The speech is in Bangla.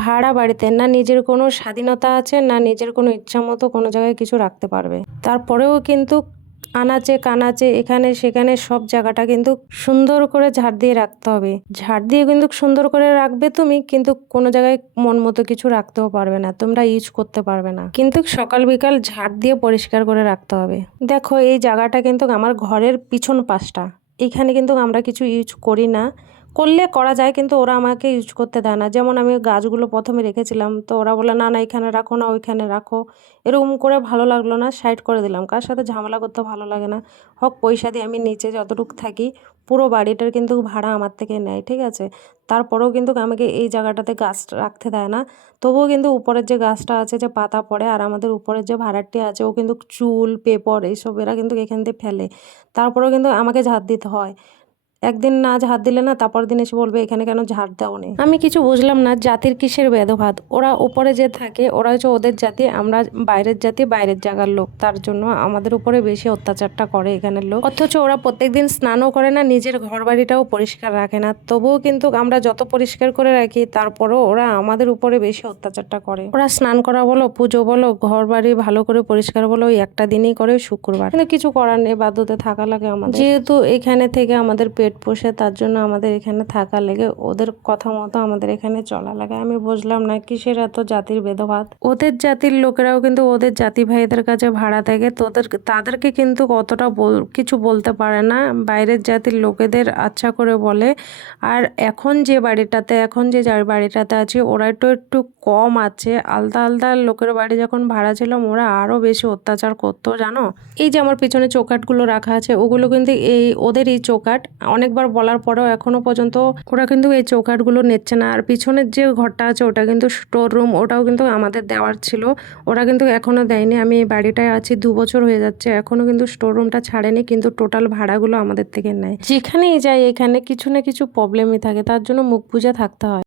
ভাড়া বাড়িতে না নিজের কোনো স্বাধীনতা আছে, না নিজের কোনো ইচ্ছা মতো কোনো জায়গায় কিছু রাখতে পারবে। তারপরেও কিন্তু আনাচে কানাচে এখানে সেখানে সব জায়গাটা কিন্তু সুন্দর করে ঝাড় দিয়ে রাখতে হবে। ঝাড় দিয়ে কিন্তু সুন্দর করে রাখবে তুমি, কিন্তু কোনো জায়গায় মন মতো কিছু রাখতেও পারবে না, তোমরা ইউজ করতে পারবে না। কিন্তু সকাল বিকাল ঝাড় দিয়ে পরিষ্কার করে রাখতে হবে। দেখো এই জায়গাটা কিন্তু আমার ঘরের পিছন পাশটা, এখানে কিন্তু আমরা কিছু ইউজ করি না, করলে করা যায় কিন্তু ওরা আমাকে ইউজ করতে দেয় না। যেমন আমি গাছগুলো প্রথমে রেখেছিলাম, তো ওরা বলে না না এখানে রাখো না ওইখানে রাখো, এরকম করে ভালো লাগলো না, সাইড করে দিলাম। কার সাথে ঝামেলা করতে ভালো লাগে না। হোক পয়সা দিয়ে আমি নিচে যতটুকু থাকি, পুরো বাড়িটার কিন্তু ভাড়া আমার থেকে নেয়, ঠিক আছে। তারপরেও কিন্তু আমাকে এই জায়গাটাতে গাছ রাখতে দেয় না। তবুও কিন্তু উপরের যে গাছটা আছে, যে পাতা পড়ে, আর আমাদের উপরের যে ভাড়াটি আছে ও কিন্তু চুল পেপর এইসব এরা কিন্তু এখান থেকে ফেলে, তারপরেও কিন্তু আমাকে ঝাড় দিতে হয়। একদিন না ঝাড় দিলে না তারপর দিন এসে বলবে এখানে কেন ঝাড় দাওনি। আমি কিছু বুঝলাম না জাতির কিসের ভেদভাদ। ওরা উপরে যে থাকে ওরা হচ্ছে ওদের জাতি, আমরা বাইরের জাতি, বাইরের জায়গার লোক, তার জন্য আমাদের উপরে বেশি অত্যাচারটা করে এখানের লোক। অথচ ওরা প্রত্যেকদিন স্নানও করে না, নিজের ঘর বাড়িটাও পরিষ্কার রাখে না। তবুও কিন্তু আমরা যত পরিষ্কার করে রাখি তারপরেও ওরা আমাদের উপরে বেশি অত্যাচারটা করে। ওরা স্নান করা বলো, পুজো বলো, ঘর বাড়ি ভালো করে পরিষ্কার বলো, ওই একটা দিনই করে, শুক্রবার। কিন্তু কিছু করার নেই, বাধ্যতে থাকা লাগে আমাদের। যেহেতু এখানে থেকে আমাদের পেট পোষে, তার জন্য আমাদের এখানে থাকা লেগে, ওদের কথা মতো আমাদের এখানে চলা লাগে। আমি বুঝলাম না কিসের এত জাতির ভেদভাদ। ওদের জাতির লোকেরাও কিন্তু ওদের জাতি ভাইদের কাছে ভাড়া থাকে, তাদেরকে কিন্তু অতটা কিছু বলতে পারে না, বাইরের জাতির লোকেদের আচ্ছা করে বলে। আর এখন যে বাড়িটাতে আছে ওরা একটু কম আছে, আলাদা আলাদা লোকের বাড়ি যখন ভাড়া ছিলাম ওরা আরো বেশি অত্যাচার করতো, জানো। এই যে আমার পিছনে চৌকাঠগুলো রাখা আছে, ওগুলো কিন্তু ওদের এই চৌকাঠ। অনেকবার বলার পরেও এখনো পর্যন্ত ওরা কিন্তু এই চৌকাঠগুলো নিচ্ছে না। আর পিছনের যে ঘরটা আছে ওটা কিন্তু স্টোর রুম, ওটাও কিন্তু আমাদের দেওয়ার ছিল, ওরা কিন্তু এখনো দেয়নি। আমি এই বাড়িটায় আছি 2 বছর হয়ে যাচ্ছে, এখনো কিন্তু স্টোর রুমটা ছাড়েনি, কিন্তু টোটাল ভাড়াগুলো আমাদের থেকে নেয়। যেখানেই যাই এখানে কিছু না কিছু প্রবলেমই থাকে, তার জন্য মুখ বুজে থাকতে হয়।